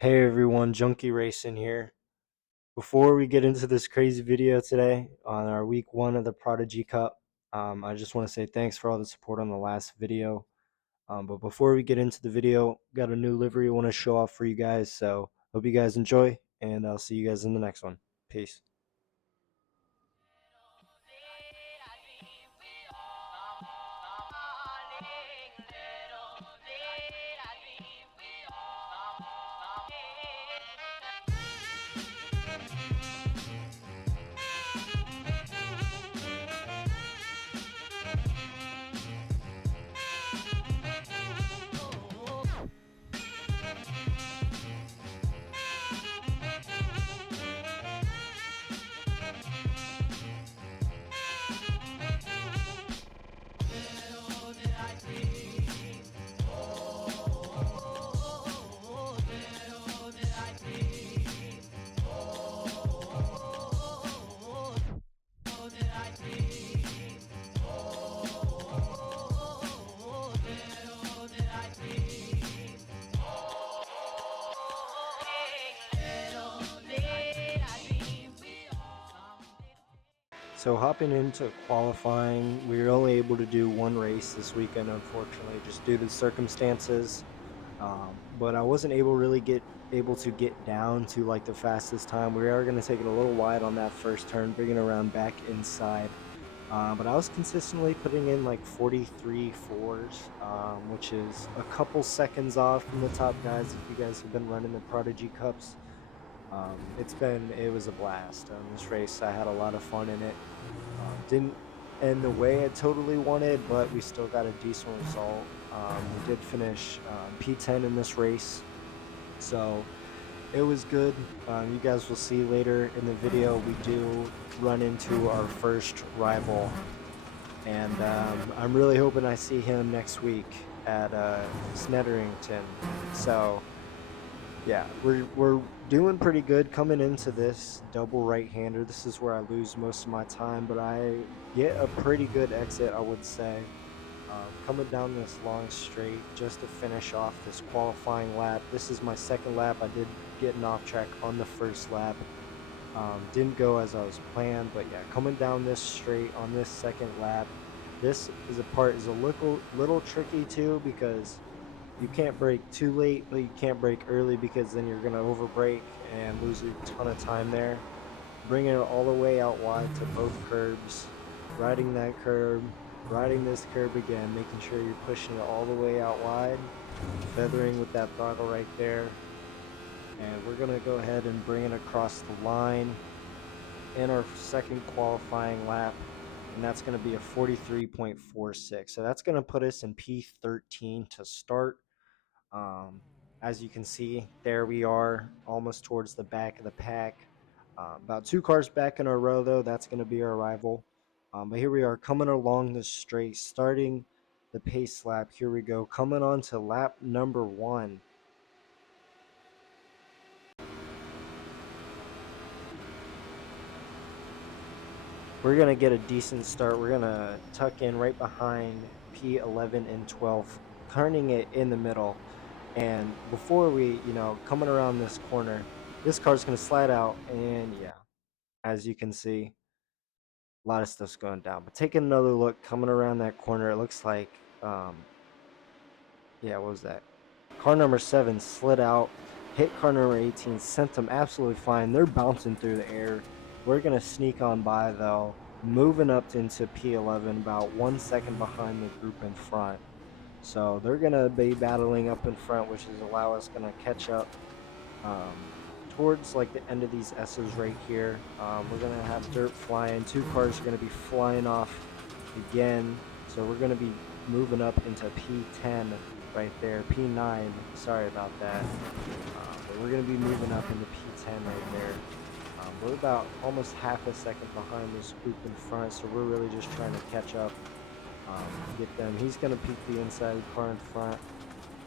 Hey everyone, Junkie Racing here. Before we get into this crazy video today on our week one of the Prodigy Cup, I just want to say thanks for all the support on the last video. But before we get into the video, got a new livery I want to show off for you guys. So hope you guys enjoy, and I'll see you guys in the next one. Peace. So hopping into qualifying, we were only able to do one race this weekend, unfortunately, just due to circumstances. But I wasn't able to get down to like the fastest time. We are going to take it a little wide on that first turn, bring it around back inside. But I was consistently putting in like 43 fours, which is a couple seconds off from the top guys. If you guys have been running the Prodigy Cups, it was a blast. This race, I had a lot of fun in it. Didn't end the way I totally wanted, but we still got a decent result. We did finish P10 in this race, so it was good. You guys will see later in the video we do run into our first rival, and I'm really hoping I see him next week at Snetterington. So yeah, we're doing pretty good coming into this double right-hander. This is where I lose most of my time, but I get a pretty good exit, I would say. Coming down this long straight just to finish off this qualifying lap. This is my second lap. I did get an off track on the first lap. Didn't go as I was planned, but yeah, coming down this straight on this second lap. This is a little tricky too, because you can't brake too late, but you can't brake early, because then you're going to overbrake and lose a ton of time there. Bringing it all the way out wide to both curbs, riding that curb, riding this curb again, making sure you're pushing it all the way out wide, feathering with that throttle right there. And we're going to go ahead and bring it across the line in our second qualifying lap, and that's going to be a 43.46. So that's going to put us in P13 to start. Um, as you can see, there we are, almost towards the back of the pack. About 2 cars back in a row, though. That's going to be our rival. But here we are coming along the straight, starting the pace lap. Here we go, coming on to lap number 1. We're going to get a decent start. We're going to tuck in right behind P11 and 12, turning it in the middle. And before we, coming around this corner, this car's going to slide out. And yeah, as you can see, a lot of stuff's going down. But taking another look, coming around that corner, it looks like, yeah, what was that? Car number 7 slid out, hit car number 18, sent them absolutely flying. They're bouncing through the air. We're going to sneak on by, though, moving up into P11, about 1 second behind the group in front. So they're going to be battling up in front, which is allow us going to catch up towards like the end of these S's right here. We're going to have dirt flying. 2 cars are going to be flying off again. So we're going to be moving up into P10 right there. P9, sorry about that. But we're going to be moving up into P10 right there. We're about almost half a second behind this group in front, so we're really just trying to catch up, get them. He's going to peek the inside car in front.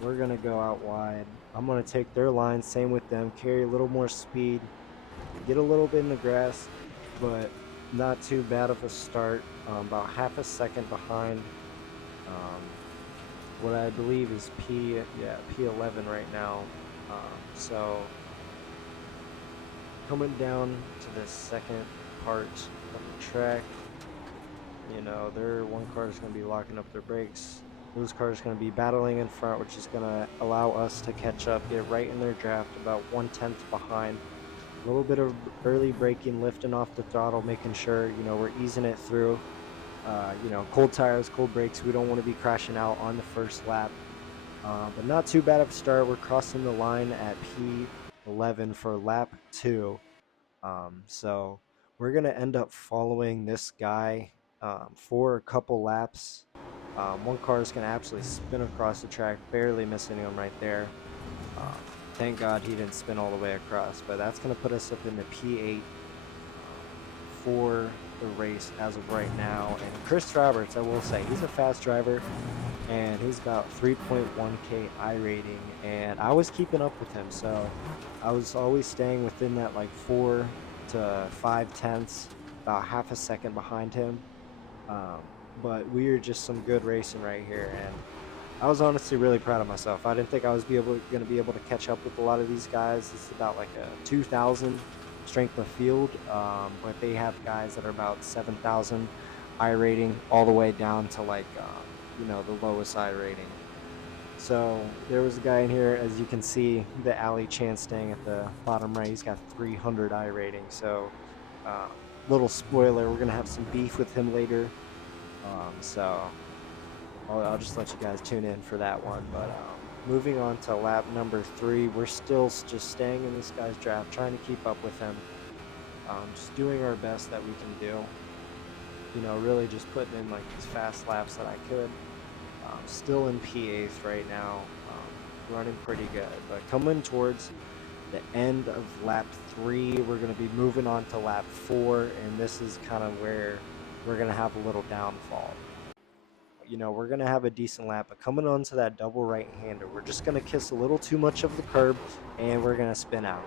We're going to go out wide. I'm going to take their line, same with them, carry a little more speed, get a little bit in the grass, but not too bad of a start. About half a second behind what I believe is P11 right now. So coming down to the second part of the track, you know, one car is going to be locking up their brakes. Those cars are going to be battling in front, which is going to allow us to catch up, get right in their draft, about 1/10 behind. A little bit of early braking, lifting off the throttle, making sure, you know, we're easing it through. You know, cold tires, cold brakes. We don't want to be crashing out on the first lap. But not too bad of a start. We're crossing the line at P11 for lap 2. So we're going to end up following this guy for a couple laps. One car is going to absolutely spin across the track, barely missing him right there. Thank God he didn't spin all the way across, but that's going to put us up in the P8 for the race as of right now. And Chris Roberts, I will say, he's a fast driver, and he's got 3.1K iRating, and I was keeping up with him, so I was always staying within that like 4 to 5/10, about half a second behind him. But we are just some good racing right here, and I was honestly really proud of myself. I didn't think I was going to be able to catch up with a lot of these guys. This is about like a 2,000 strength of field, but they have guys that are about 7,000 iRating, all the way down to like you know, the lowest iRating. So there was a guy in here, as you can see, the Ali Chan staying at the bottom right. He's got 300 iRating. So little spoiler, we're gonna have some beef with him later. So I'll just let you guys tune in for that one. But moving on to lap number 3, we're still just staying in this guy's draft, trying to keep up with him. Just doing our best that we can do. You know, really just putting in like these fast laps that I could. Still in P8 right now, running pretty good. But coming towards the end of lap 3, we're going to be moving on to lap 4, and this is kind of where we're going to have a little downfall. You know, we're going to have a decent lap, but coming onto that double right-hander, we're just going to kiss a little too much of the curb, and we're going to spin out.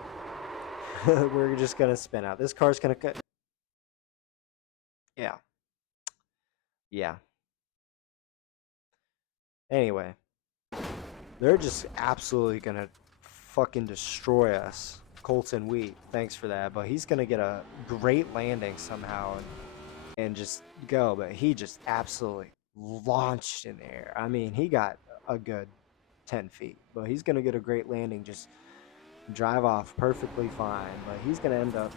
We're just going to spin out. This car's going to cut. Yeah. Yeah. Anyway, they're just absolutely going to fucking destroy us. Colton Wheat, thanks for that. But he's going to get a great landing somehow and just go. But he just absolutely launched in the air. I mean, he got a good 10 feet. But he's going to get a great landing, just drive off perfectly fine. But he's going to end up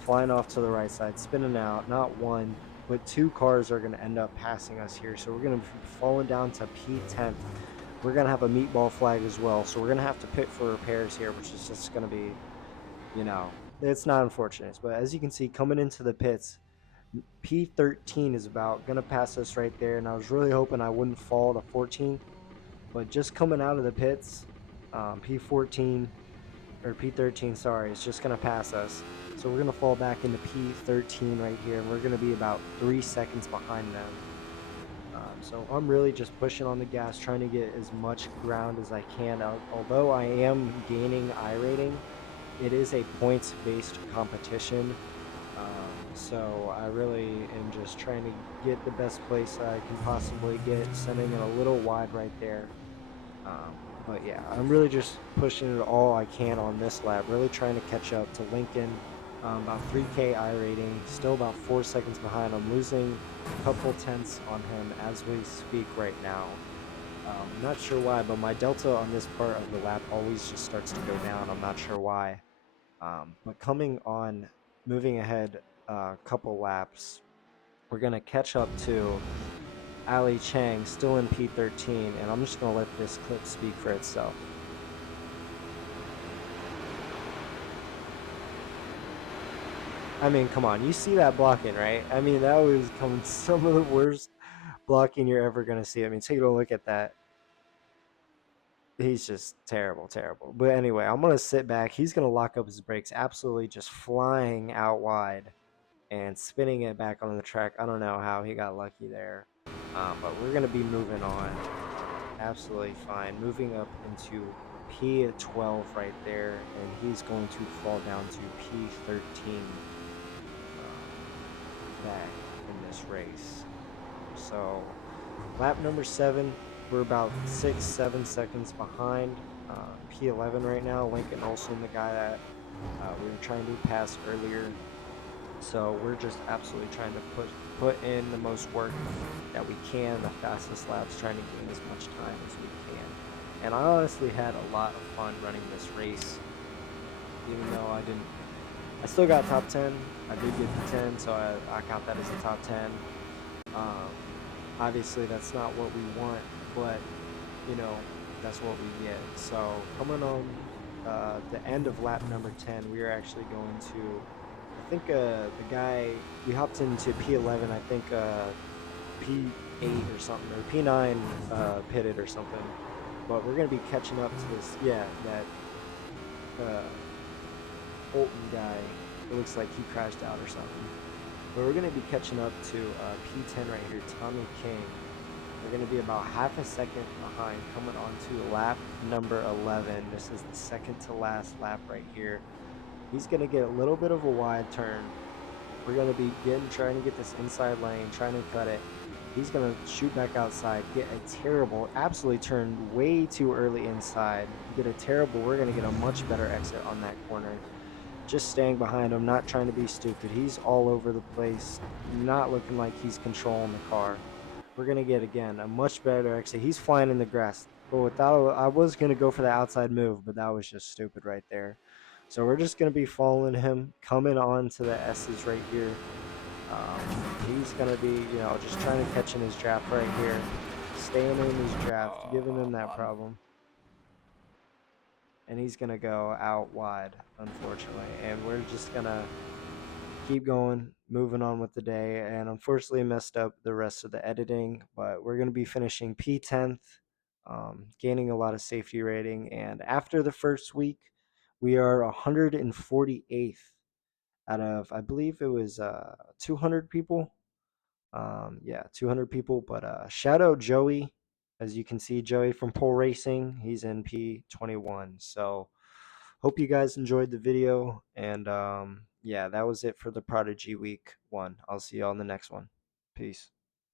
flying off to the right side, spinning out. Not one, but 2 cars are going to end up passing us here. So we're going to be falling down to P10. We're going to have a meatball flag as well. So we're going to have to pit for repairs here, which is just going to be, you know, it's not unfortunate. But as you can see, coming into the pits, P13 is about going to pass us right there. And I was really hoping I wouldn't fall to 14. But just coming out of the pits, P14 or P13, sorry, is just going to pass us. So we're going to fall back into P13 right here. And we're going to be about 3 seconds behind them. So I'm really just pushing on the gas, trying to get as much ground as I can. Although I am gaining iRating, it is a points-based competition. So I really am just trying to get the best place I can possibly get, sending it a little wide right there. But yeah, I'm really just pushing it all I can on this lap, really trying to catch up to Lincoln. About 3K iRating, still about 4 seconds behind. I'm losing a couple tenths on him as we speak right now. I'm not sure why, but my delta on this part of the lap always just starts to go down. I'm not sure why. But coming on, moving ahead a couple laps, we're going to catch up to Ali Chang, still in P13, and I'm just going to let this clip speak for itself. I mean, come on, you see that blocking, right? I mean, that was some of the worst blocking you're ever going to see. I mean, take a look at that. He's just terrible, terrible. But anyway, I'm going to sit back. He's going to lock up his brakes, absolutely just flying out wide and spinning it back on the track. I don't know how he got lucky there. But we're going to be moving on. Absolutely fine. Moving up into P12 right there, and he's going to fall down to P13 back in this race. So lap number 7, we're about 6-7 seconds behind. P11 right now. Lincoln Olson, the guy that we were trying to pass earlier. So we're just absolutely trying to put in the most work that we can, the fastest laps, trying to gain as much time as we can. And I honestly had a lot of fun running this race, even though I still got top 10. I did get P10, so I count that as a top 10. Obviously, that's not what we want, but that's what we get. So coming on the end of lap number 10, we are actually going to, I think the guy, we hopped into P11, I think P8 or something, or P9 pitted or something. But we're going to be catching up to this, yeah, that uh, Holton guy. It looks like he crashed out or something. But we're going to be catching up to P10 right here, Tommy King. We're going to be about half a second behind, coming on to lap number 11. This is the second to last lap right here. He's going to get a little bit of a wide turn. We're going to be trying to get this inside lane, trying to cut it. He's going to shoot back outside, get a terrible, absolutely turned way too early inside, get a terrible, we're going to get a much better exit on that corner. Just staying behind him, not trying to be stupid. He's all over the place, not looking like he's controlling the car. We're going to get, again, a much better exit. He's flying in the grass. But without, I was going to go for the outside move, but that was just stupid right there. So we're just going to be following him, coming on to the S's right here. He's going to be, just trying to catch in his draft right here, staying in his draft, giving Oh, him that man. problem. And he's going to go out wide, unfortunately. And we're just going to keep going, moving on with the day. And unfortunately, messed up the rest of the editing, but we're going to be finishing P10th, gaining a lot of safety rating. And after the first week, we are 148th out of, I believe it was 200 people. Yeah, 200 people. But shout out Joey. As you can see, Joey from Pole Racing, he's in P21. So hope you guys enjoyed the video. And yeah, that was it for the Prodigy week 1. I'll see you all in the next one. Peace.